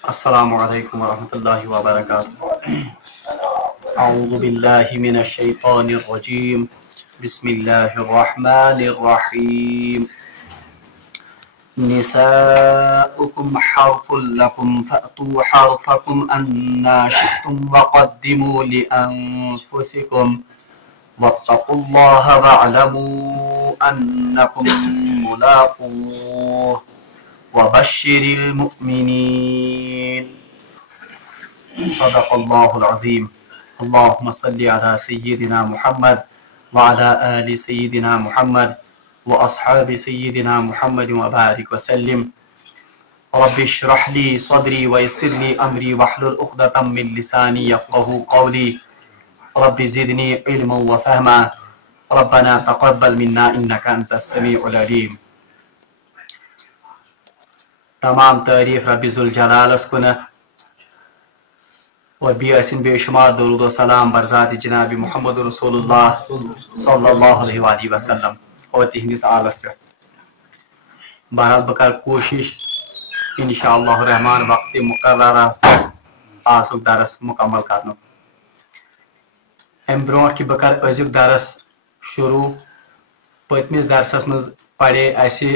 अस्सलामु अलैकुम वरहमतुल्लाहि वबरकातुहू। अऊज़ु बिल्लाहि मिनश शैतानिर रजीम। बिस्मिल्लाहिर रहमानिर रहीम। निसाउकुम हर्फुल लकुम फअतू हर्फकुम अन्ना शि'तुम वक़द्दिमू लिअन्फुसिकुम वत्तक़ुल्लाहा वअलमू अन्नकुम मुलाक़ूह वबश्शिरिल मुमिनीन। सदक़ल्लाहुल अज़ीम। अल्लाहुम्मा सल्लि अला सय्यिदिना मुहम्मद व अला आलि सय्यिदिना मुहम्मद व अस्हाबि सय्यिदिना मुहम्मद व बारिक व सल्लिम। रब्बि इश्रह ली सदरी व यस्सिर ली अमरी वहलुल उक़दतम मिन लिसानी यफ़क़हू क़ौली। रब्बि ज़िदनी इल्मन व फ़हमा। रब्बना तक़ब्बल मिन्ना इन्नका अंतस समीउल अलीम। तमाम तारीफ रब्बि ज़ुल जलालस कुनत और बेशुमार दरूद व सलाम बरज़ात जनाब मुहम्मद रसूलुल्लाह सल्लल्लाहु अलैहि वसल्लम और तिहंदिस आलस पे। बहरहाल बह कर कोशिश इंशाअल्लाह रहमान वक्त मुकर्ररस पे आजुक दरस मुकम्मल करनुक। अम ब्रोट कि बह कर अजुक दरस शुरू। पतमिस दरसस मज पढ़े असे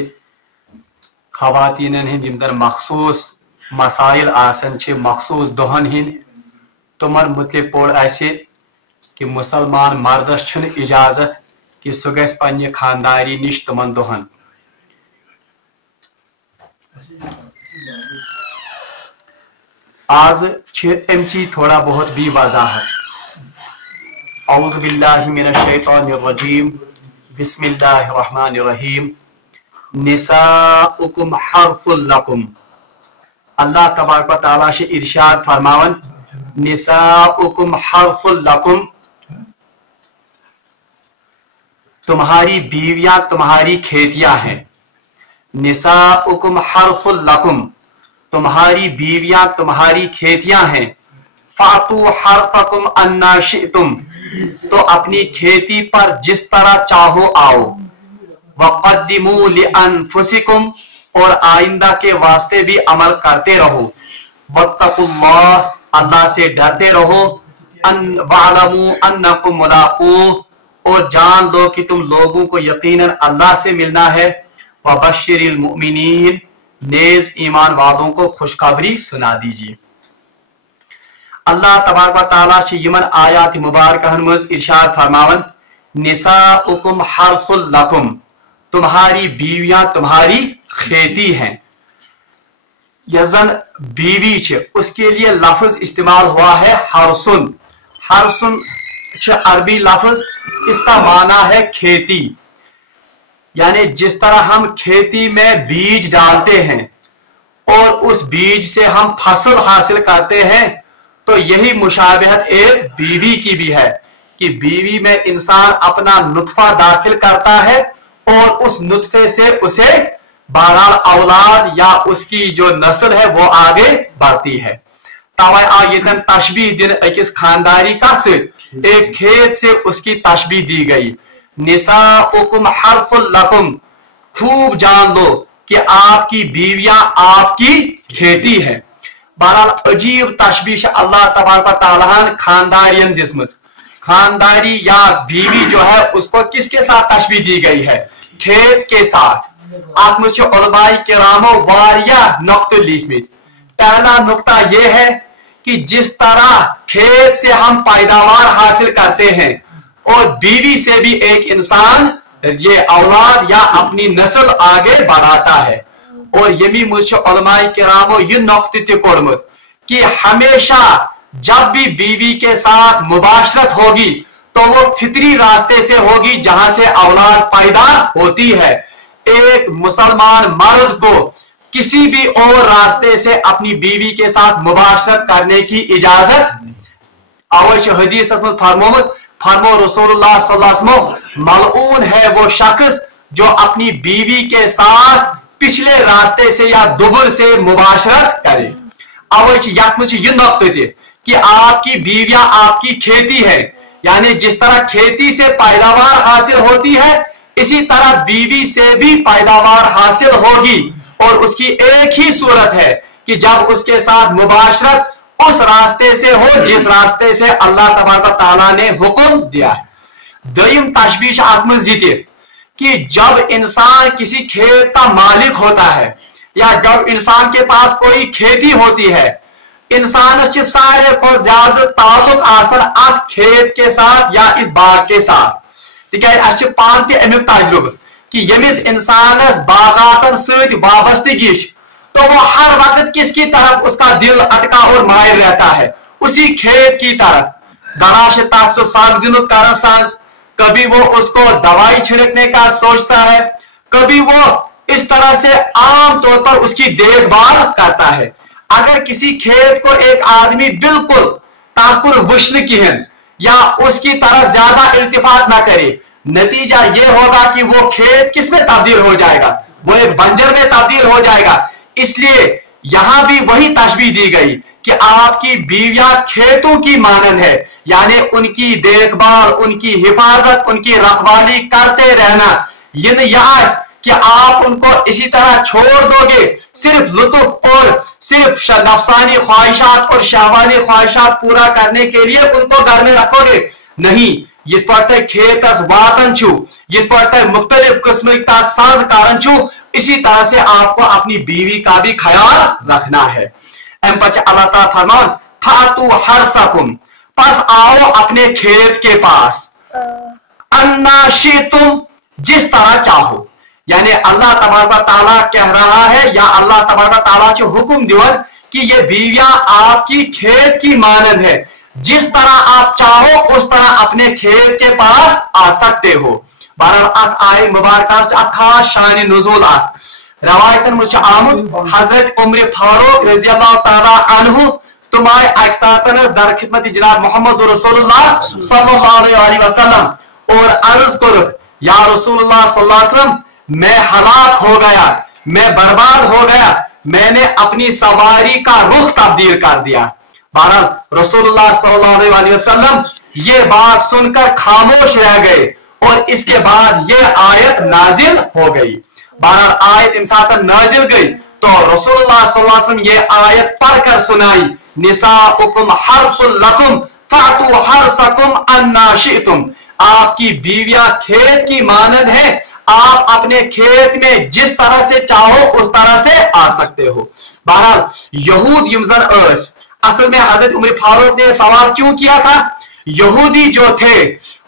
खवातीनन हिंद जन मखसूस मसाइल आसन छे मखसूस दोहन हिंद तुमन मुतलिक पोड़ असे कि मुसलमान मर्दस छुन इजाजत कि सह गस पन्ने खानदारी निश तुमन दोहन। आज अमची थोड़ा बहुत भी वजाहत। औज़ु बिल्लाहि मिनश शैतानिर रजीम। बिस्मिल्लाहिर रहमानिर रहीम। निसाउकुम हर्फुल लकुम। अल्लाह तबारक व तआला से इरशाद फरमावन निसाउकुम हर्फुल लकुम, तुम्हारी बीवियां तुम्हारी खेतियां हैं। निसाउकुम हर्फुल लकुम, तुम्हारी बीवियां तुम्हारी खेतियां हैं। फातू हर्फकुम अन्ना शि'तुम, तो अपनी खेती पर जिस तरह चाहो आओ। वक़द्दिमू लिअन्फुसिकुम, और आइंदा के वास्ते भी अमल करते रहो। वत्तक़ुल्लाह, अल्लाह से डरते रहो। वअलमू अन्नकुम मुलाक़ूह, और जान लो कि तुम लोगों को यकीनन अल्लाह से मिलना है। वबश्शिरिल मुमिनीन, नेज ईमान वालों को खुशखबरी सुना दीजिए। अल्लाह तबारक व तआला से यमन आयात मुबारकहन मज इरशाद फरमावन निसाउकुम हर्फुल लकुम, तुम्हारी बीवियां तुम्हारी खेती हैं। यजन बीवी छे उसके लिए लफ्ज इस्तेमाल हुआ है हरसुन। हरसुन अरबी लफ्ज, इसका माना है खेती। यानी जिस तरह हम खेती में बीज डालते हैं और उस बीज से हम फसल हासिल करते हैं, तो यही मुशाबहत एक बीवी की भी है कि बीवी में इंसान अपना नुत्फा दाखिल करता है और उस नुत्फे से उसे बहरहाल औलाद या उसकी जो नस्ल है वो आगे बढ़ती है। तवे आयतन तशबीह दिन अकिस खानदारी का से एक खेत से उसकी तशबीह दी गई। निसाउकुम हर्फुल लकुम, खूब जान लो कि आपकी बीवियां आपकी खेती है। बहरहाल अजीब तशबीह अल्लाह तबारक व तआला खानदारियन दिसमस। खानदारी या बीवी जो है उसको किसके साथ तशबीह दी गई है? खेत के साथ। आप मुझे उलमाए किरामो वारिया नुक्ते लिखमित। पहला नुक्ता यह है कि जिस तरह खेत से हम पैदावार हासिल करते हैं और बीवी से भी एक इंसान ये औलाद या अपनी नस्ल आगे बढ़ाता है। और यमी मुझे उलमाए किरामो ये नुक्ते कोड़मुत कि हमेशा जब भी बीवी के साथ मुबाशरत होगी तो वो फितरी रास्ते से होगी जहां से औलाद पैदा होती है। एक मुसलमान मर्द को किसी भी और रास्ते से अपनी बीवी के साथ मुबाशरत करने की इजाजत अवश्य हदीस में फरमो रसूलुल्लाह सल्लल्लाहु अलैहि वसल्लम, मलऊन है वो शख्स जो अपनी बीवी के साथ पिछले रास्ते से या दुबर से मुबाशरत करे। अवश्य यह नुक्ते कि आपकी बीवियां आपकी खेती है, यानी जिस तरह खेती से पैदावार हासिल होती है इसी तरह बीवी से भी पैदावार हासिल होगी। और उसकी एक ही सूरत है कि जब उसके साथ मुबाशरत उस रास्ते से हो जिस रास्ते से अल्लाह तबारक व तआला ने हुक्म दिया है। दईम तशबीह आत्मज कि जब इंसान किसी खेत का मालिक होता है या जब इंसान के पास कोई खेती होती है, इंसान सारे को ज्यादा ताल्लुक आसन अत खेत के साथ या इस बाग के साथ तिकाज पान ते अमुक तजुर्बे कि यमिस इंसानस बागातन सत वाबस्तगी तो वो हर वक्त किसकी तरफ उसका दिल अटका और मायल रहता है, उसी खेत की तरफ। दराश तफ साग दिन कर सांस, कभी वो उसको दवाई छिड़कने का सोचता है, कभी वो इस तरह से आम तौर पर उसकी देखभाल करता है। अगर किसी खेत को एक आदमी बिल्कुल ताकुर वुश्न किहन या उसकी तरफ ज्यादा इल्तिफात ना करे, नतीजा ये होगा कि वो खेत किस में तब्दील हो जाएगा, वो एक बंजर में तब्दील हो जाएगा। इसलिए यहां भी वही तशबीह दी गई कि आपकी बीवियां खेतों की मानंद है, यानी उनकी देखभाल, उनकी हिफाजत, उनकी रखवाली करते रहना। यह कि आप उनको इसी तरह छोड़ दोगे सिर्फ लुत्फ और सिर्फ नफसानी ख्वाहिशात और शहवानी ख्वाहिशात पूरा करने के लिए उनको घर में रखोगे, नहीं। ये पढ़ते खेतस वातन छू, ये पढ़ते मुख्तलिफ किस्म का साज कारण छू, इसी तरह से आपको अपनी बीवी का भी ख्याल रखना है। अल्लाह ताला फरमान फातू हरसकुम, पास आओ अपने खेत के पास, अन्ना शितुम, जिस तरह चाहो। यानी अल्लाह तबारक ताला कह रहा है या अल्लाह तबारक ताला से हुक्म दिवन कि ये बीवियां आपकी खेत की मानंद है, जिस तरह आप चाहो उस तरह अपने खेत के पास आ सकते हो। बहरहाल आय मुबारक खास शान नुज़ूल रवायतन मुझे आमुद हजरत उम्र फारूक रज़ी अल्लाह ताला अन्हु तुम्हारे अक्सातनस दर खिदमत जनाब मोहम्मद रसूलुल्लाह सल्लल्लाहु अलैहि वसल्लम और अर्ज करो या रसूलुल्लाह सल्लल्लाहु अलैहि वसल्लम, मैं हलाक हो गया, मैं बर्बाद हो गया, मैंने अपनी सवारी का रुख तब्दील कर दिया। बहरहाल रसूलुल्लाह सल्लल्लाहु अलैहि वसल्लम ये बात सुनकर खामोश रह गए और इसके बाद ये आयत नाजिल हो गई। बहरहाल आयत इंसान नाजिल गई तो रसूलुल्लाह सल्लल्लाहु अलैहि वसल्लम ये आयत पढ़कर सुनाई, निसाउकुम हर्सुल लकुम फातू हरसकुम अन्ना शिअतुम, आपकी बीवियां खेत की मानद है, आप अपने खेत में जिस तरह से चाहो उस तरह से आ सकते हो। बहरहाल यहूद यमजन असल में हजरत उमर फारूक ने सवाल क्यों किया था? यहूदी जो थे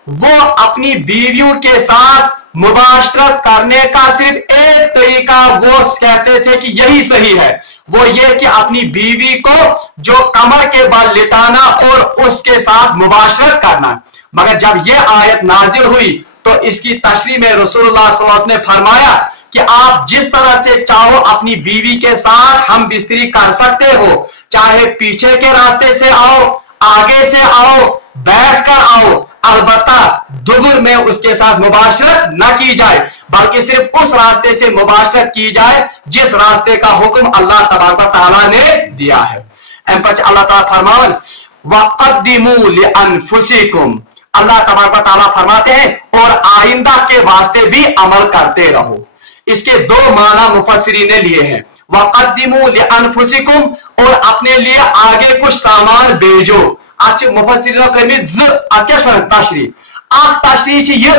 वो अपनी बीवियों के साथ मुबाशरत करने का सिर्फ एक तरीका वो कहते थे कि यही सही है, वो ये कि अपनी बीवी को जो कमर के बल लिटाना और उसके साथ मुबाशरत करना। मगर जब ये आयत नाजिल हुई तो इसकी तशरीह में रसूलुल्लाह सल्लल्लाहु अलैहि वसल्लम ने फरमाया कि आप जिस तरह से चाहो अपनी बीवी के साथ हम बिस्तरी कर सकते हो, चाहे पीछे के रास्ते से आओ, आगे से आओ, बैठ कर आओ, अलबत्ता दुबुर में उसके साथ मुबाशरत न की जाए, बल्कि सिर्फ उस रास्ते से मुबाशरत की जाए जिस रास्ते का हुक्म अल्लाह तबारक तआला ने दिया है। अल्लाह ताला फरमान वक़द्दिमू लिअनफुसिकुम, अल्लाह तबारक तआला फरमाते हैं और आइंदा के वास्ते भी अमल करते रहो। इसके दो माना मुफस्सिरीन ने लिए हैं, वक़द्दिमू लिअनफुसिकुम, और अपने लिए आगे कुछ सामान भेजो। अच्छे मुफस्सिरीन कर्मित ज अत्याशर तशरीह आख तशरीह ये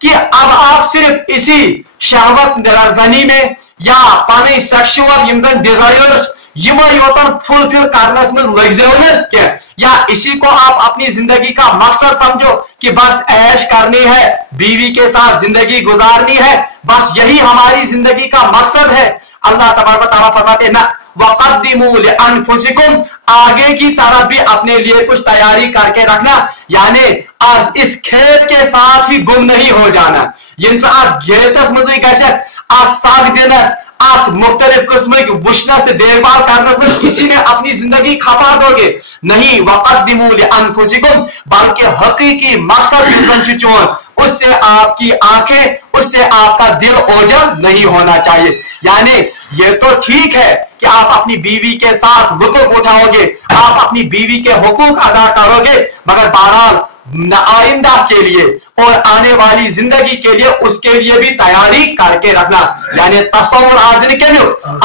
कि अब आप सिर्फ इसी शहवत रज़नी में या पानी सेक्सुअल यमजन डिजायर्स यमो योतन फुलफिल करने में लग क्या, या इसी को आप अपनी जिंदगी का मकसद समझो कि बस ऐश करनी है, बीवी के साथ जिंदगी गुजारनी है, बस यही हमारी जिंदगी का मकसद है। अल्लाह तबारक तआला फरमाते ना वक़द्दिमू लिअनफुसिकुम, आगे की तरफ भी अपने लिए कुछ तैयारी करके रखना, यानी आज इस खेत के साथ ही गुम नहीं हो जाना। इंसान खेतस मज़े कैसे आज साग देनस आप मुख्तलिफ किस्म की वुशनस देखभाल करने में किसी में अपनी जिंदगी खपा दोगे, नहीं। वक़द्दिमू लिअनफुसिकुम, बल्कि हकीकी मकसद चोन उससे आपकी आंखें, उससे आपका दिल ओझल नहीं होना चाहिए। यानी ये तो ठीक है कि आप अपनी बीवी के साथ लुत्फ उठाओगे, आप अपनी बीवी के हुकूक अदा करोगे, मगर बहरहाल आइंदा के लिए और आने वाली जिंदगी के लिए उसके लिए भी तैयारी करके रखना। यानी तस्वुर आदमी के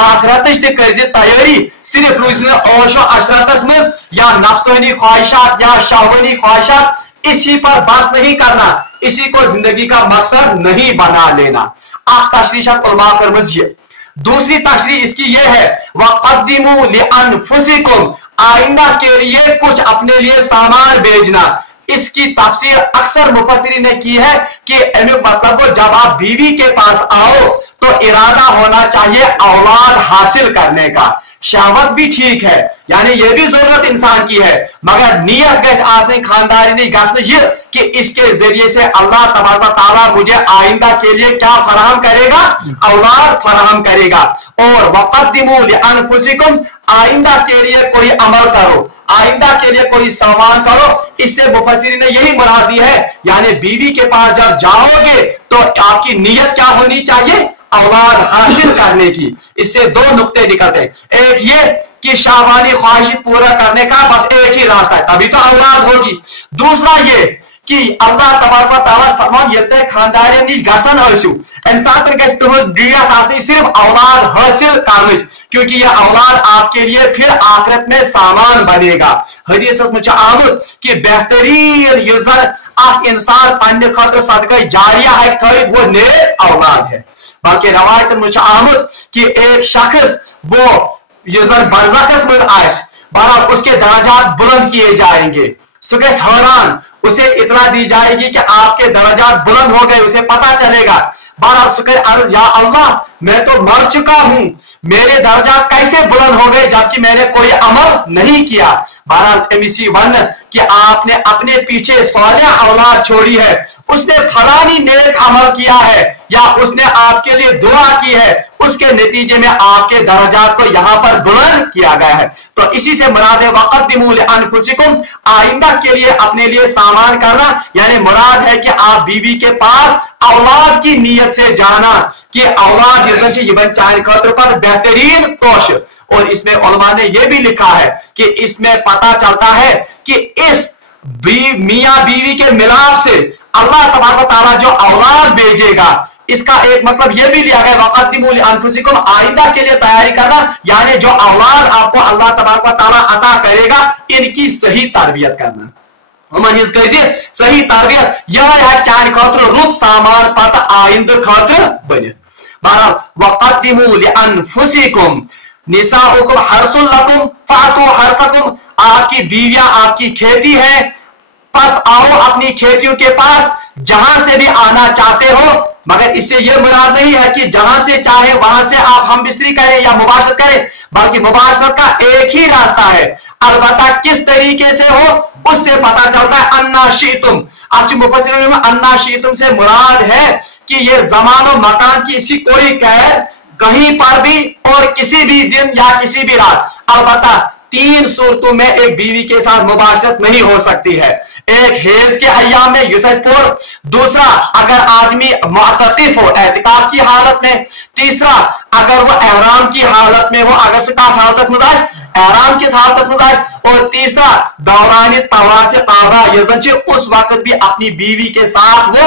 आखिरतच तैयारी सिर्फ रूज ओशो अशरतस मज या नफ्सानी ख्वाहिशात या शहवानी ख्वाहिशात इसी पर बस नहीं करना, इसी को जिंदगी का मकसद नहीं बना लेना। तशरीशत उलमा करमज ये दूसरी तशरी इसकी ये है वक़द्दिमू लिअनफुसिकुम, आइंदा के लिए कुछ अपने लिए सामान भेजना। इसकी तफसीर अक्सर मुफस्सिरीन ने की है कि मतलब जब आप बीवी के पास आओ तो इरादा होना चाहिए औलाद हासिल करने का। शहवत भी ठीक है, यानी यह भी जरूरत इंसान की है, मगर नियत गैस आसन खानदारी गस कि इसके जरिए से अल्लाह तबारक तआला मुझे आइंदा के लिए क्या फराहम करेगा, औलाद फराहम करेगा। और वक़द्दिमू लिअनफुसिकुम, आइंदा के लिए कोई अमल करो, आइंदा के लिए कोई सामान करो। इससे मुफस्सिरीन ने यही मुराद दी है, यानी बीवी के पास जब जाओगे तो आपकी नियत क्या होनी चाहिए, औलाद हासिल करने की। इससे दो नुक्ते निकलते हैं, एक ये कि शाहवानी ख्वाहिश पूरा करने का बस एक ही रास्ता है, तभी तो औलाद होगी। दूसरा ये कि अल्लाह तबारक व तआला फरमान ये खानदार निश गसन आसियो अम सात नियत आसी सिर्फ औलाद हासिल करने, क्योंकि यह औलाद आपके लिए फिर आखिरत में सामान बनेगा। हदीस में आमुद कि बेहतरीन इंसान पन्ने खतर सदका जारिया है थोड़ित वो नेक औलाद है। बाकी रवायत में आमुद कि एक शख्स वो बरज़ख़स में आए बहरहाल उसके दर्जात बुलंद किए जाएंगे, सुगस हैरान उसे इतना दी जाएगी कि आपके दर्जात बुलंद हो गए, उसे पता चलेगा। बहरहाल सुकर अर्ज या अल्लाह मैं तो मर चुका हूं, मेरे दर्जात कैसे बुलंद हो गए जबकि मैंने कोई अमल नहीं किया। बहरहाल एमसी वन कि आपने अपने पीछे सालिह औलाद छोड़ी है, उसने फलानी नेक अमल किया है या उसने आपके लिए दुआ की है, उसके नतीजे में आपके दर्जात को यहां पर बुलंद किया गया है। तो इसी से मुराद है वक़द्दिमू लिअनफुसिकुम, आइंदा के लिए अपने लिए सामान करना, यानी मुराद है कि आप बीवी के पास औलाद की नीयत से जाना कि औलाद चाहे खतर पर बेहतरीन तोश। और इसमें उलमा ने यह भी लिखा है कि इसमें पता चलता है कि इस मियां बीवी के मिलाप से अल्लाह तबारक व तआला जो औलाद भेजेगा, इसका एक मतलब यह भी लिया गया वक़द्दिमू लिअनफुसिकुम, आइंदा के लिए तैयारी करना, यानी जो औलाद आपको अल्लाह तबारक व तआला अता करेगा इनकी सही तरबियत करना। सही तरबियत यह है चाहे खतर रुत सामान पता आइंद खतर बन। बहरहाल वक़द्दिमू लिअनफुसिकुम निसाउकुम हर्सुल लकुम फ़अतू हर्सकुम, आपकी बीवियां आपकी खेती है, बस आओ अपनी खेतियों के पास जहां से भी आना चाहते हो। मगर इससे यह मुराद नहीं है कि जहां से चाहे वहां से आप हम बिस्तरी करें या मुबाशरत करें, बल्कि मुबाशरत का एक ही रास्ता है, अलबत्ता किस तरीके से हो उससे पता चलता है। अन्ना शीतुम, अच्छी मुफस्सिरीन में अन्ना शीतुम से मुराद है कि यह ज़मान और मकान की इसकी कोई कैद कहीं पर भी और किसी भी दिन या किसी भी रात, अलबत्ता तीन सूरतों में एक बीवी के साथ मुबाशरत नहीं हो सकती है। एक हेज के अय्याम में युसफोर, दूसरा अगर आदमी मुअतकिफ हो एतिकाफ की हालत में, तीसरा अगर वो एहराम की हालत में हो, अगर सिकाफ हालत में जाए एहराम की हालत में जाए, और तीसरा दौरान तवाफ काबा उस वक्त भी अपनी बीवी के साथ वो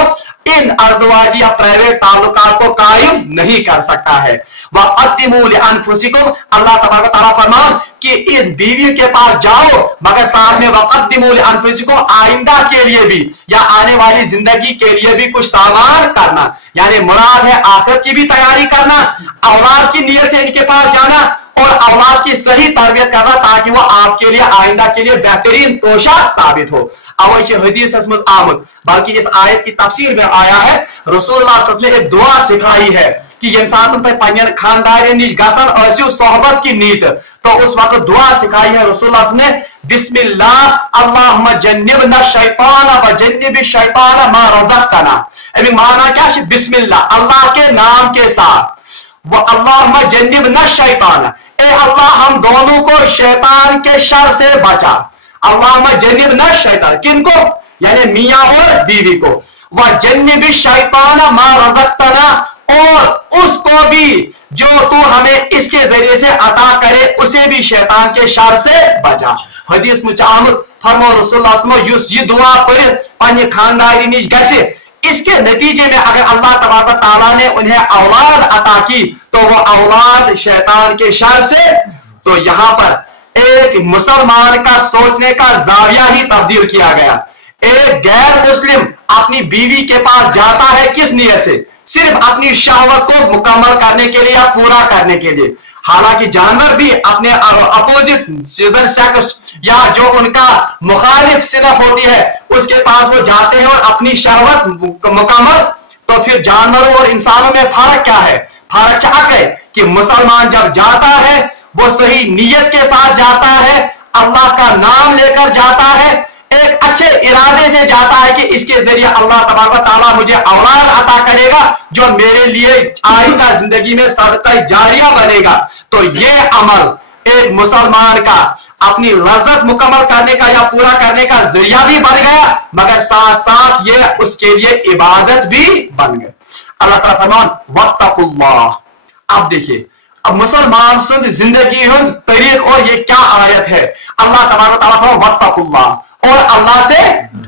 इन अज़दवाजी या प्राइवेट ताल्लुकात को कायम नहीं कर सकता है। वक़द्दिमू लिअनफुसिकुम, अल्लाह तबारक व तआला फरमान कि इन बीवी के पास जाओ, मगर साथ में वक़द्दिमू लिअनफुसिकुम, आइंदा के लिए भी या आने वाली जिंदगी के लिए भी कुछ सामान करना, यानी मुराद है आखिरत की भी तैयारी करना, औलाद की नीयत से इनके पास जाना और औलाद की सही तरबियत करना ताकि वो आपके लिए आइंदा के लिए बेहतरीन तोशा साबित हो। अवश्य हदीस में आमद, बल्कि इस आयत की तफसीर में आया है रसूलुल्लाह सल्लल्लाहु अलैहि वसल्लम ने एक दुआ सिखाई है कि यम सातन पे पन्यन खानदार निश गसन आसियो सोहबत की नीत, तो उस वक्त दुआ सिखाई है रसूलुल्लाह ने, बिस्मिल्लाह अल्लाहुम्मा जन्निबना शैतान व जन्निबि शैतान मा रज़क़तना। अभी माना क्या है, बिस्मिल्लाह अल्लाह के नाम के साथ, वो अल्लाहुम्मा जन्निबना शैतान, ए अल्लाह हम दोनों को शैतान के शर से बचा। अल्लाहुम्मा जन्निबना शैतान, किनको, यानी मियां और बीवी को, वह जन्निबि शैतान मा रज़क़तना, और उसको भी जो तू हमें इसके जरिए से अता करे उसे भी शैतान के शर से बचा। हदीस में आमद फरमो रसूलुल्लाह ये दुआ पढ़ पन्ने खानदारी निश गसे, इसके नतीजे में अगर अल्लाह तबारक ताला ने उन्हें औलाद अता की तो वो औलाद शैतान के शर से। तो यहां पर एक मुसलमान का सोचने का जाविया ही तब्दील किया गया। एक गैर मुस्लिम अपनी बीवी के पास जाता है किस नियत से? सिर्फ अपनी शहवत को मुकम्मल करने के लिए या पूरा करने के लिए। हालांकि जानवर भी अपने अपोजिट सीजन सेक्स या जो उनका मुखालिफ सिनफ होती है उसके पास वो जाते हैं और अपनी शहवत मुकम्मल। तो फिर जानवरों और इंसानों में फर्क क्या है? फर्क क्या है कि मुसलमान जब जाता है वो सही नियत के साथ जाता है, अल्लाह का नाम लेकर जाता है, एक अच्छे इरादे से जाता है कि इसके जरिए अल्लाह तबारक ताला मुझे औलाद अता करेगा जो मेरे लिए आइंदा जिंदगी में सदका जारिया बनेगा। तो ये अमल एक मुसलमान का अपनी लज़्ज़त मुकम्मल करने का या पूरा करने का जरिया भी बन गया, मगर साथ साथ ये उसके लिए इबादत भी बन गई। अल्लाह ताला फरमान वत्तकुल्लाह। अब देखिए, अब मुसलमान सुन जिंदगी हुन तरीक और ये क्या आयत है। अल्लाह तबारक ताला फरमान वत्तकुल्लाह, और अल्लाह से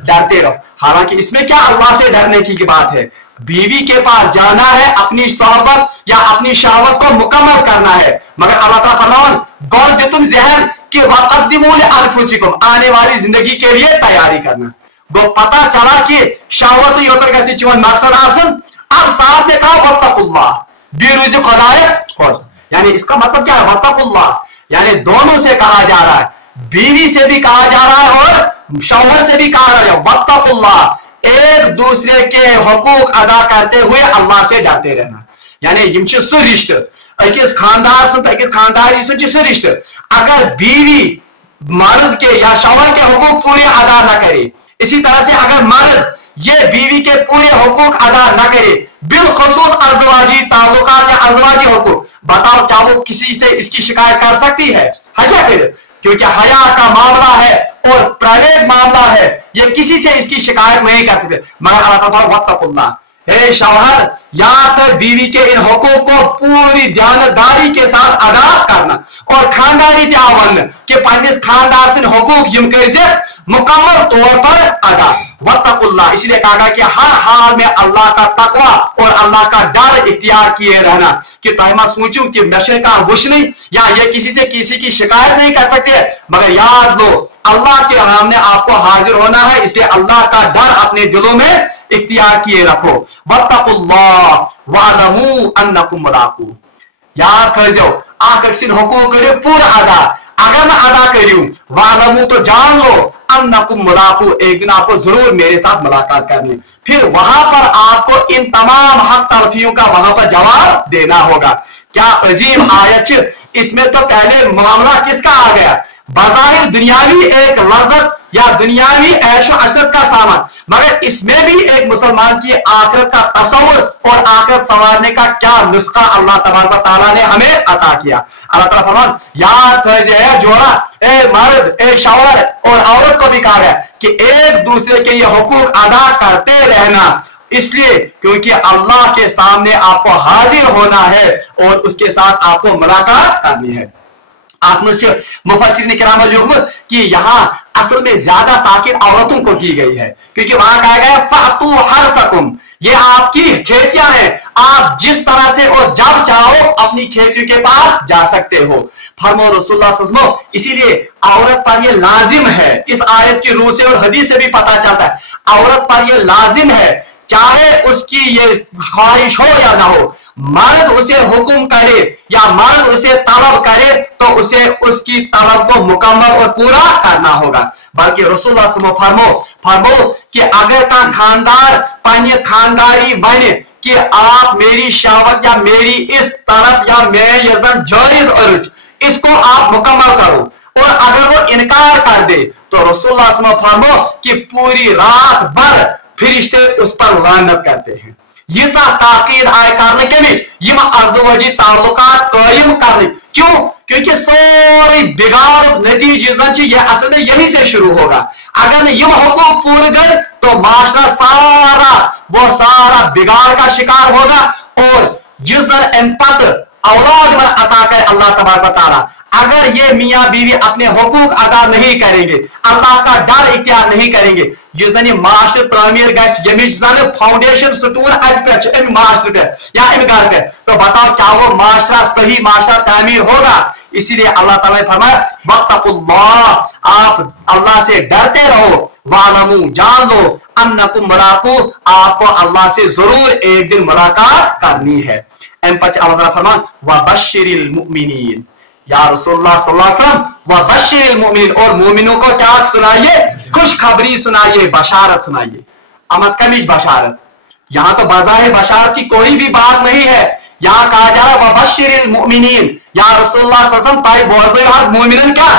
डरते रहो। हालांकि इसमें क्या अल्लाह से डरने की बात है? बीवी के पास जाना है, अपनी सोहबत या अपनी शहवत को मुकम्मल करना है, मगर अल्लाह ताला फरमान गौर देतुम ज़हन कि वक़द्दिमू लिअन्फुसिकुम, आने वाली जिंदगी के लिए तैयारी करना। वो पता चला कि शहवत योतर गस्ती चुन मकसद आसन, अब साथ में कहा वत्तकुल्लाह, बेरुज़ खुदायस खोज। यानी इसका मतलब क्या है? वत्तकुल्लाह यानी दोनों से कहा जा रहा है, बीवी से भी कहा जा रहा है और शौहर से भी कहा जा रहा है। वत्तकुल्लाह, एक दूसरे के हुकूक अदा करते हुए अल्लाह से डरते रहना। यानी यम सह रिश्ते अकिस खानदार सुन अकिस खानदारी सुन सह रिश्ते, अगर बीवी मर्द के या शौहर के हुकूक पूरे अदा न करे, इसी तरह से अगर मर्द ये बीवी के पूरे हुकूक अदा न करे, बिलखुसूस अज़वाजी ताल्लुकात या अज़वाजी हुकूक, बताओ क्या वो किसी से इसकी शिकायत कर सकती है? क्या करे? क्योंकि हया का मामला है और प्राइवेट मामला है, ये किसी से इसकी शिकायत नहीं कर सकते। मगर अल्लाह ताला वत्तकुल्लाह, हे शौहर या तो बीवी के इन हुकूक को पूरी ध्यानदारी के साथ अदा करना और खानदारी त्यावन के पन्निस खानदार से हुकूक यम कर मुकम्मल तौर पर अदा। वत्तकुल्लाह इसलिए कहा कि हर हाल में अल्लाह का तकवा और अल्लाह का डर इख्तियार किए रहना कि तहमा सोचूं कि नशे का वुश नहीं या ये किसी से किसी की शिकायत नहीं कर सकते, मगर याद लो अल्लाह के सामने आपको हाजिर होना है, इसलिए अल्लाह का डर अपने दिलों में इख्तियार किए रखो। वत्तकुल्लाह वअलमू अन्नकुम मुलाकू, याद थो आखिर हुकूक करो पूरा अदा, अगर मैं अदा करूं वालमू तो जान लो अन्नकुम मुलाकू, एक दिन आपको जरूर मेरे साथ मुलाकात करनी। फिर वहां पर आपको इन तमाम हक तलफियों का वहां पर जवाब देना होगा। क्या अजीम आयत, इसमें तो पहले मामला किसका आ गया? बाज़ाहिर दुनियावी एक लज़्ज़त या दुनियावी ऐशो अशरत का सामान, मगर इसमें भी एक मुसलमान की आखिरत का तसव्वुर और आखिरत संवारने का क्या नुस्खा अल्लाह तबारक ताला ने हमें अता किया। अल्लाह ताला फरमान याद है जोड़ा, ए मर्द ए शौहर और औरत को भी कहा गया कि एक दूसरे के ये हुकूक अदा करते रहना, इसलिए क्योंकि अल्लाह के सामने आपको हाजिर होना है और उसके साथ आपको मुलाकात करनी है। आप मुझसे मुफस्सिरीन किराम लिखत कि यहाँ असल में ज्यादा ताकीद औरतों को की गई है, क्योंकि वहां कहा गया फ़अतू हरसकुम, ये आपकी खेतियां हैं, आप जिस तरह से और जब चाहो अपनी खेतियों के पास जा सकते हो। फरमो रसूलुल्लाह सल्लल्लाहु अलैहि वसल्लम, इसीलिए औरत पर यह लाजिम है, इस आयत की रूह से और हदीस से भी पता चलता है औरत पर यह लाजिम है, चाहे उसकी ये ख्वाहिश हो या ना हो, मर्द उसे हुक्म करे या मर्द उसे तलब करे तो उसे उसकी तलब को मुकम्मल और पूरा करना होगा। बल्कि रसूलुल्लाह सल्लल्लाहु अलैहि वसल्लम फरमो कि अगर का खानदार पानी खानदारी बने कि आप मेरी शहवत या मेरी इस तरफ या मैं यजन जायज अर्ज इसको आप मुकम्मल करो, और अगर वो इनकार कर दे तो रसूलुल्लाह सल्लल्लाहु अलैहि वसल्लम फरमो कि पूरी रात भर फरिश्ते उस पर लानत करते हैं। ये ताकीद आय करने के लिए ये अज़दवजी ताल्लुकात कायम करने, क्यों? क्योंकि सारी बिगाड़ नतीजे ये असल में यही से शुरू होगा। अगर ये हुकूक पूरे गए तो माशरा सारा वो सारा बिगाड़ का शिकार होगा और औलाद में अता करे अल्लाह तबारक व तआला। अगर ये मियाँ बीवी अपने हुकूक अदा नहीं करेंगे, अल्लाह का डर इख्तियार नहीं करेंगे, ये जन माशर तामीर गन फाउंडेशन सटून अम माशर पे या इन घर पे, तो बताओ क्या वो माशरा सही माशरा तामीर होगा? इसीलिए अल्लाह ताला ने फरमाया वत्तकुल्लाह, आप अल्लाह से डरते रहो, वालमू जान लो, अन्नकुम मुलाकू, आपको अल्लाह से जरूर एक दिन मुलाकात करनी है। एम पच अल्लाह फरमान वबश्शिरिल मुमिनीन, या रसूलुल्लाह सल्लल्लाहु अलैहि वसल्लम वबश्शिरिल मुमिनीन, और मोमिनों को क्या सुनाइए? खुशखबरी सुनाइए, बशारत सुनाइए। अमत कमीज बशारत, यहां तो बज़ाहिर बशारत की कोई भी बात नहीं है। यहां कहा जा रहा है वबश्शिरिल मुमिनीन, या रसूलुल्लाह सल्लल्लाहु अलैहि वसल्लम ताई बोझ मोमिनन क्या,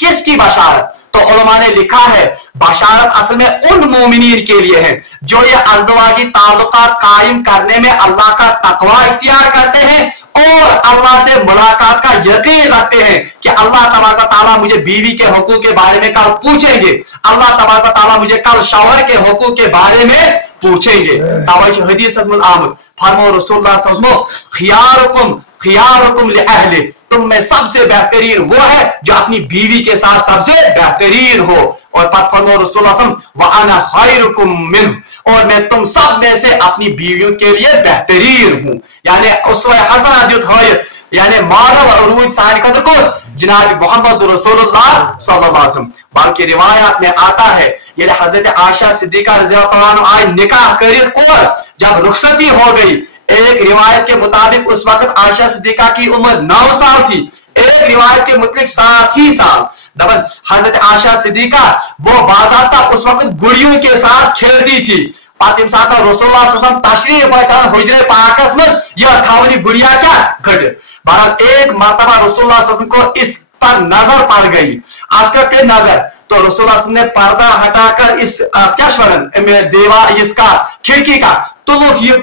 किसकी बशारत? तो उलमा ने लिखा है बशारत असल में उन मोमिनीन के लिए है जो ये अज़दवाजी ताल्लुकात कायम करने में अल्लाह का तकवा इख्तियार करते हैं और अल्लाह से मुलाकात का यकीन रखते हैं कि अल्लाह तबारक व तआला मुझे बीवी के हुकूक के बारे में कल पूछेंगे, अल्लाह तबारक व तआला मुझे कल शौहर के हुकूक के बारे में पूछेंगे। तवैश हदीस आमद फरमो रसूलुल्लाह सल्लल्लाहु अलैहि वसल्लम खियारुकुम लिअहली, तुम में सबसे बेहतरीन वो है जो अपनी बीवी के साथ सबसे बेहतरीन हो। और पद फरमो रसूलुल्लाह सल्लल्लाहु अलैहि वसल्लम व अना खैरुकुम मिन्हु, और मैं तुम सब में से अपनी बीवियों के लिए बेहतरीन हूं। यानी उसवे हसना जो थोय यानी मॉडल और रूह सारी कदर को जनाब मोहम्मद रसूलुल्लाह सल्लल्लाहु अलैहि वसल्लम। बल्कि रिवायत में आता है ये हजरत आयशा सिद्दीका रज़ियल्लाहु अन्हा आज निकाह कर और जब रुखसती हो गई, एक रिवायत के मुताबिक उस वक्त आयशा सिद्दीका की उम्र 9 साल थी, एक रिवायत के मुताबिक 7 ही साल। दबन हजरत आयशा सिद्दीका वो बाज़ाब्ता उस वक्त गुड़ियों के साथ खेलती थी। पातिम साहब रसूलुल्लाह सल्लल्लाहु अलैहि वसल्लम तशरीफ बरसान हुजरे पाकस में यह खावनी गुड़िया क्या घट। बहरहाल एक मर्तबा रसूलुल्लाह सल्लल्लाहु अलैहि वसल्लम को इस पर नजर पड़ गई, आपका पे नजर, तो रसूलुल्लाह सल्लल्लाहु अलैहि वसल्लम ने पर्दा हटाकर इस क्या स्वरण देवा इसका खिड़की का तो लोग ये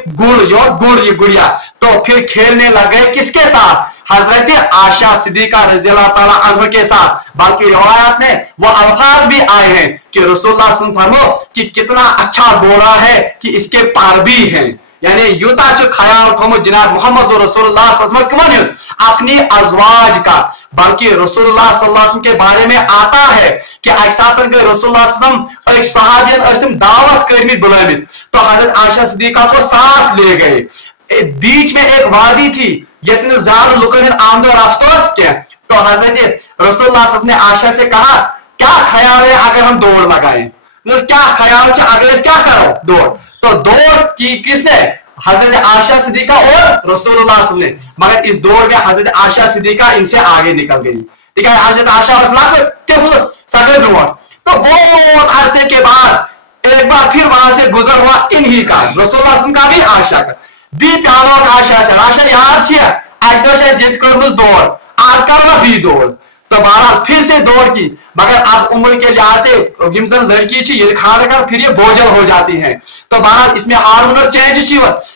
गुड़िया तो फिर खेलने लगे किसके साथ? हजरत आयशा सिद्दीका रज़ियल्लाहु ताला अन्हा के साथ। बल्कि रिवायत में वो अल्फाज भी आए हैं कि रसूलुल्लाह सल्लल्लाहु अलैहि वसल्लम फरमो कि कितना अच्छा घोड़ा है कि इसके पर भी हैं, यानी यूता जो ख्याल थो जनाब मोहम्मद रसूलुल्लाह सल्लल्लाहु अलैहि वसल्लम अपनी अज़वाज का। बल्कि रसूलुल्लाह सल्लल्लाहु अलैहि वसल्लम के बारे में आता है कि अक्सर के रसूलुल्लाह सल्लल्लाहु अलैहि वसल्लम एक सहाबियन दावत करमित बुलामित, तो हजरत आयशा सिद्दीका को साथ ले गए। बीच में एक वादी थी, इतने ज्यादा लोगों आमद रफ्तोस के, तो हजरत रसूलुल्लाह सल्लल्लाहु अलैहि वसल्लम ने आयशा से कहा क्या ख्याल है अगर हम दौड़ लगाएं, क्या ख्याल है अगर क्या करो दौड़, तो दौड़ की किसने? हजरत आयशा सिद्दीका और रसूलुल्लाह सल्लल्लाहु अलैहि वसल्लम। मगर इस दौड़ में हजरत आयशा सिद्दीका इनसे आगे निकल गई। ठीक है, हजरत आयशा तो बहुत अरसे के बाद एक बार फिर वहां से गुजर हुआ इन्हीं का, रसूलुल्लाह सल्लल्लाहु अलैहि वसल्लम का भी आयशा का बी प्यालो आयशा से आयशा याद छे अक दौड़ दौड़ आज करवा बी दौड़, तो बहरहाल फिर से दौड़ की। मगर अब उम्र के लिहाज से लड़की ये खाना कर फिर ये बोझल हो जाती है, तो बहरहाल इसमें हार्मोनल चेंज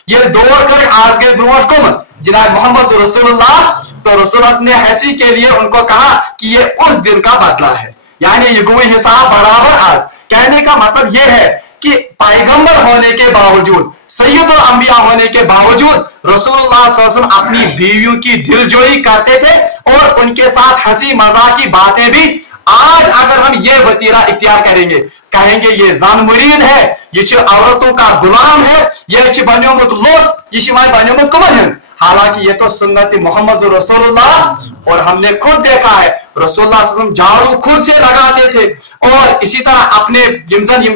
ये दौड़ कर आज के ब्रोट को जनाब मोहम्मद रसूलुल्लाह, तो रसूलुल्लाह ने हंसी के लिए उनको कहा कि ये उस दिन का बदला है, यानी ये गुई हिसाब बराबर आज। कहने का मतलब ये है कि पैगंबर होने के बावजूद, सैयदुल अंबिया होने के बावजूद रसूलुल्लाह सल्लल्लाहु अलैहि वसल्लम अपनी बीवियों की दिलजोई करते थे और उनके साथ हंसी मजाक की बातें भी। आज अगर हम ये वतीरा इख्तियार करेंगे, कहेंगे ये जान मुरीद है, ये औरतों का गुलाम है, ये बनोमुत लोस, ये बनोमुत कमन, हालांकि ये तो सुन्नत मोहम्मद रसूलुल्लाह। और हमने खुद देखा है रसूलुल्लाह सल्लल्लाहु अलैहि वसल्लम झाड़ू खुद से लगाते थे और इसी तरह अपने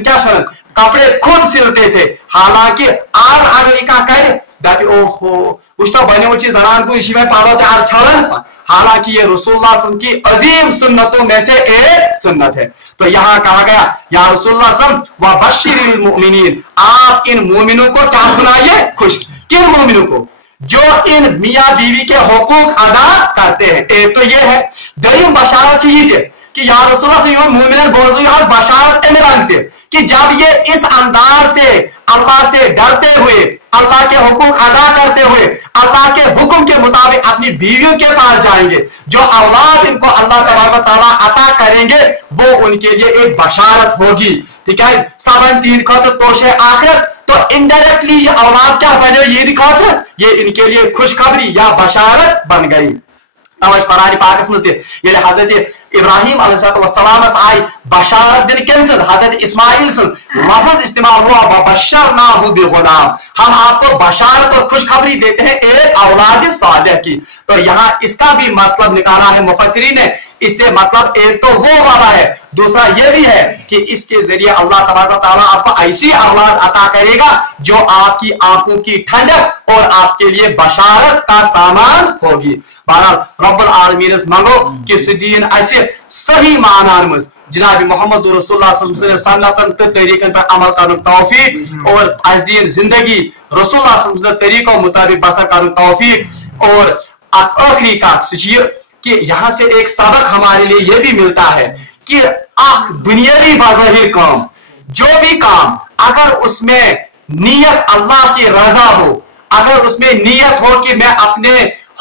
क्या शरण कपड़े खुद सिलते थे। हालांकि आज अमेरिका करे दाती ओहो उष्टा बने वो चीज जरान को इसी में पालो त्यार छलन, हालांकि ये रसूलुल्लाह सल्लल्लाहु अलैहि वसल्लम की अजीम सुन्नतों में से एक सुन्नत है। तो यहाँ कहा गया या रसूलुल्लाह सल्लल्लाहु अलैहि वसल्लम व बश्शिरिल मुमिनीन, आप इन मोमिनों को क्या सुनाइए? खुश। किन मोमिनों को? जो इन मियाँ बीवी के हुकूक अदा करते हैं। एक तो ये है, दरीम बशारत चाहिए कि या रसूलुल्लाह सल्लल्लाहु अलैहि वसल्लम बोल बशारत एमरानते कि जब ये इस अंदाज से अल्लाह से डरते हुए, अल्लाह के हुकूक अदा करते हुए, अल्लाह के हुक्म के मुताबिक अपनी बीवियों के पास जाएंगे, जो औलाद इनको अल्लाह तबारक व तआला अता करेंगे वो उनके लिए एक बशारत होगी। ठीक है, सबन तीन खत तोशे आखिरत, तो इनडायरेक्टली ये औलाद क्या बने ये दिखाते, ये इनके लिए खुशखबरी या बशारत बन गई। कुरान पाकस मज हजरत इब्राहिम अलैहिस्सलाम आई बशारत दिन कम हजरत इस्माइल लफ्ज इस्तेमाल हुआ वबश्शरनाहु बिगुलाम, हम आपको बशारत और खुशखबरी देते हैं एक औलाद सालिह की। तो यहाँ इसका भी मतलब निकाला है मुफस्सिरीन ने, इससे मतलब एक तो वो वाला है, दूसरा ये भी है कि इसके जरिए अल्लाह तबारक व तआला आपको ऐसी औलाद अता करेगा जो आपकी आंखों की ठंडक और आपके लिए बशारत का सामान होगी। बहरहाल रब्बुल आलमीन मंगो कि सुदीन ऐसे सही मानान मज जनाब मोहम्मद रसूलुल्लाह सल्लल्लाहु अलैहि वसल्लम सन्नतन तो तरीकन पर अमल करने तौफीक और अजदीन जिंदगी रसूलुल्लाह सल्लल्लाहु अलैहि वसल्लम तरीकों मुताबिक बसर करने तौफीक। और आखिरी का कि यहाँ से एक सबक हमारे लिए यह भी मिलता है कि दुनियावी बाज़ाहिर काम, जो भी काम अगर उसमें नीयत अल्लाह की रजा हो, अगर उसमें नीयत हो कि मैं अपने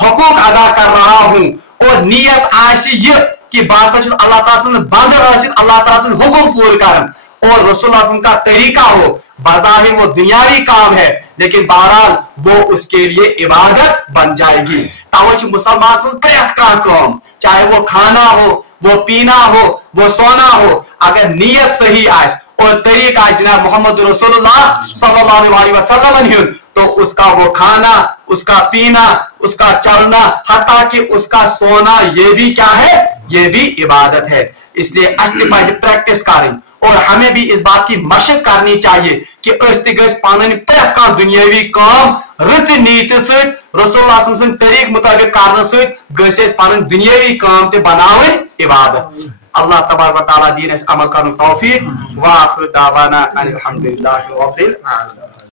हुकूक अदा कर रहा हूं और नीयत आशी ये कि बात अल्लाह ताला बंद अल्लाह ताला हुकुम पूर कर और रसूलुल्लाह का तरीका हो, बाज़ाहिर वो दुनियावी काम है लेकिन बहरहाल वो उसके लिए इबादत बन जाएगी। तवै मुसलमान प्रेत काम, चाहे वो खाना हो, वो पीना हो, वो सोना हो, अगर नीयत सही आए और तरीका जनाब मोहम्मद रसूलुल्लाह सल्लल्लाहु अलैहि वसल्लम तो उसका वो खाना, उसका पीना, उसका चलना, हत्ता कि उसका सोना, ये भी क्या है, ये भी इबादत है। इसलिए असली प्रैक्टिस करें और हमें भी इस बात की मशक करनी चाहिए कि पान प्रेत का दुनियावी काम रच नीत रसूलुल्लाह तरीक मुताबिक करने पान दुनियावी काम ते बनावे इबादत। अल्लाह तबारक व तआला दीन अमल करने तौफीक। व आखिर दावाना अनिल हम्दुलिल्लाहि रब्बिल आलमीन।